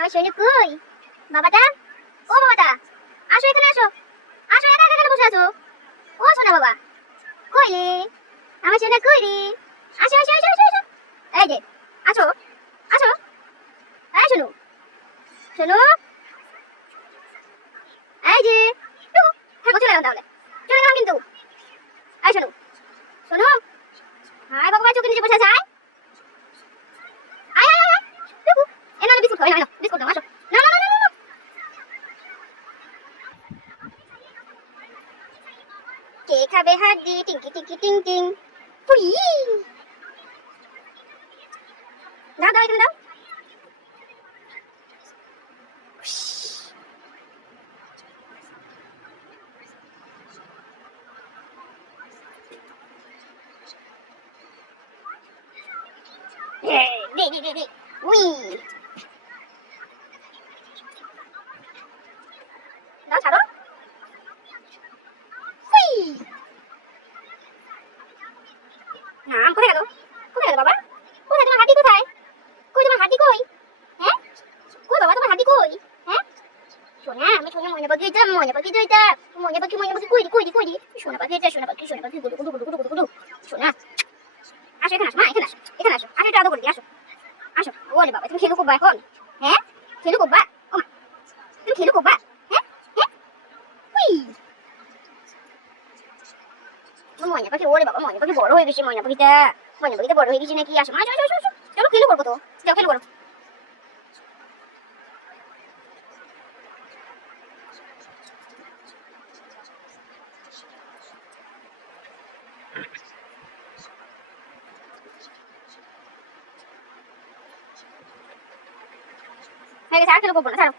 আমার শৈনু কই? বাবাটা, ও বাবাটা, আসো এখানে আসো। আসো, একা একা কেন বসে আছো? ও সোনা বাবা, কই রে? আমার সোনা কই রে? আসো আসো আসো আসো আসো। এই যে, আসো আসো। এই শোনো শোনো, এই যে টুকু, থাকো, চলে গেলাম তাহলে, চলে গেলাম কিন্তু। এই শোনো শোনো, হাই বাবা চোখের নিচে বসে আছে, আয় আয় আয় আয়, টুকু, এ না বিস্কুট খাও, এই না বিস্কুট নাও, আসো। না না না না না, কে খাবে হাড্ডি? টিঙ্কি টিঙ্কি টিং টিং। পুরি, দাও দাও এখানে দাও। দে দে দে দে, উই, দাও ছাড়ো। উই, নাম কোথায় গেল? কোথায় গেল বাবা? কোথায় তোমার হাড্ডি কোথায়? কই তোমার হাড্ডি কই? হ্যাঁ, কই বাবা তোমার হাড্ডি কই? হ্যাঁ, সোনা, আমি সোনা, ময়না পাখি এটা, ময়না পাখি তো এটা, ময়না পাখি কই রে কই রে কই রে? সোনা পাখি এটা, সোনা পাখি গুডু গুডু গুডু গুডু গুডু গুডু। সোনা, আসো এখানে আসো, মা এখানে আসো, এখানে আসো, আসো একটু আদর করে দিই, আসো আসো। ওরে বাবা, তুমি খেলু কোব্বা এখন? হ্যাঁ, খেলু কোব্বা? ও মা, তুমি খেলু কোব্বা? হ্যাঁ হ্যাঁ, উই, ময়না পাখি, ওরে বাবা ময়না পাখি বড় হয়ে গেছে, ময়না পাখিটা বড় হয়ে গেছে নাকি? আসো মা, আসো আসো আসো, চলো খেলু করবো তো, যাও খেলু করো। হয়ে গেছে, আর খেলু করবো না, ছাড়ো।